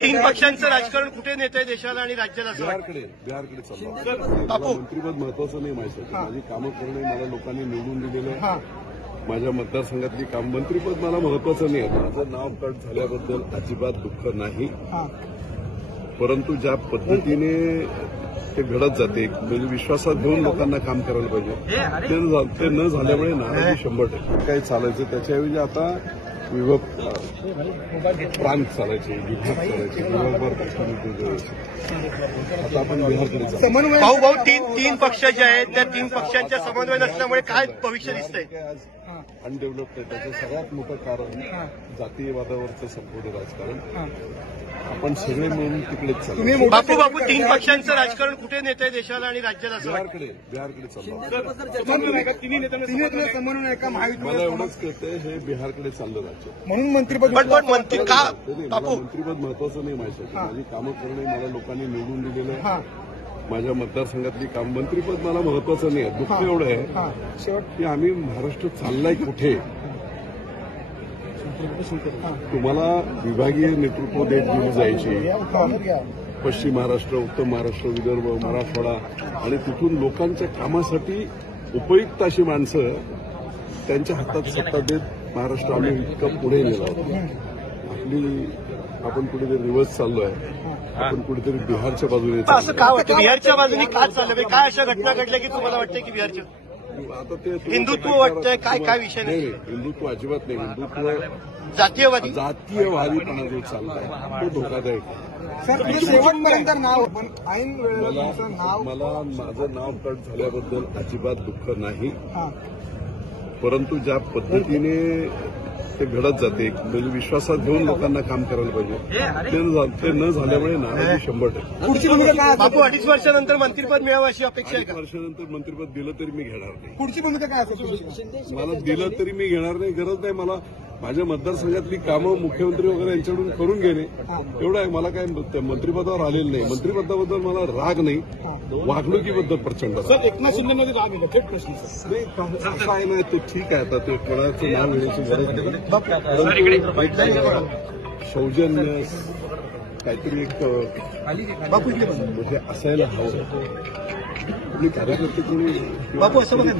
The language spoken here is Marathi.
तीन पक्षांचं राजकारण कुठे नेतंय देशाला आणि राज्याला असं वाटतं? बिहारकडे चाललं. मंत्रीपद महत्वाचं नाही माझ्यासाठी. माझी कामं करणे मला लोकांनी निवडून दिलेलं आहे. माझ्या मतदारसंघातली काम मंत्रीपद मला महत्वाचं नाही आहे. माझं नाव कट झाल्याबद्दल अजिबात दुःख नाही, परंतु ज्या पद्धतीने ते घडत जाते म्हणजे विश्वासात घेऊन लोकांना काम करायला पाहिजे, ते न झाल्यामुळे नाराजी 100% काही चालायचं. त्याच्याऐवजी आता प्रांत चालायचे, विभाग चालायचे, आता आपण बिहारकडे भाऊ तीन पक्ष जे आहेत त्या तीन पक्षांच्या समन्वय नसल्यामुळे काय भविष्य दिसतंय? अनडेव्हलप्ड आहे. त्याचं सगळ्यात मोठं कारण जातीयवादावरचं संपूर्ण राजकारण. आपण सगळे मिळून तिकडेच चालू. बापू तीन पक्षांचं राजकारण कुठे नेतंय देशाला आणि राज्याला असं वाटतं? बिहारकडे चाललं. मला एवढंच कळतंय हे बिहारकडे चाललं राज्य. म्हणून मंत्रीपद मंत्री का मंत्रीपद महत्वाचं नाही माझ्यासाठी. माझी कामं करणे मला लोकांनी निवडून दिलेलं आहे. माझ्या मतदारसंघातली काम मंत्रीपद मला महत्वाचं नाही आहे. दुःख एवढं आहे की आम्ही महाराष्ट्र चाललाय कुठे. तुम्हाला विभागीय नेतृत्व देत दिली जायची. पश्चिम महाराष्ट्र, उत्तर महाराष्ट्र, विदर्भ, मराठवाडा आणि तिथून लोकांच्या कामासाठी उपयुक्त अशी माणसं त्यांच्या हातात सत्ता देत महाराष्ट्र आम्ही इतकं पुढे नेला होता. आपण कुठेतरी रिव्हर्स चाललोय. आपण कुठेतरी बिहारच्या बाजूने. असं का वाटतं बिहारच्या बाजूने का चाललं? काय अशा घटना घडल्या की तुम्हाला वाटतं की बिहारच्या आता ते हिंदुत्व वाटतंय? काय विषय नाही? हिंदुत्व अजिबात नाही. हिंदुत्व जातीयवादीपणा जो चाललाय तो धोकादायक आहे. शेवटपर्यंत नाव मला माझं नाव कट झाल्याबद्दल अजिबात दुःख नाही, परंतु ज्या पद्धतीने ते घडत जाते म्हणजे विश्वासात घेऊन लोकांना काम करायला पाहिजे, ते न झाल्यामुळे नाराजी 100%. पुढची भूमिका काय? बापू 2.5 वर्षानंतर मंत्रीपद मिळावं अशी अपेक्षा आहे का? 2.5 वर्षानंतर मंत्रीपद दिलं तरी मी घेणार नाही. पुढची भूमिका काय असेल? मला दिलं तरी मी घेणार नाही. गरज नाही. मला माझ्या मतदारसंघातली कामं मुख्यमंत्री वगैरे यांच्याकडून करून घेणे एवढं आहे. मला काय मंत्रिपदावर आलेलं नाही. मंत्रिपदाबद्दल मला राग नाही, वागणुकीबद्दल प्रचंड राग. एकनाथ शिंदेमध्ये राग आहे थेट प्रश्न नाही. असं आहे ना, ते ठीक आहे. आता ते कोणाचं नाव घेण्याची गरज नाही. सौजन्य काहीतरी एक म्हणजे असायला हवं. कार्यकर्ते कोणी बापू असं बघा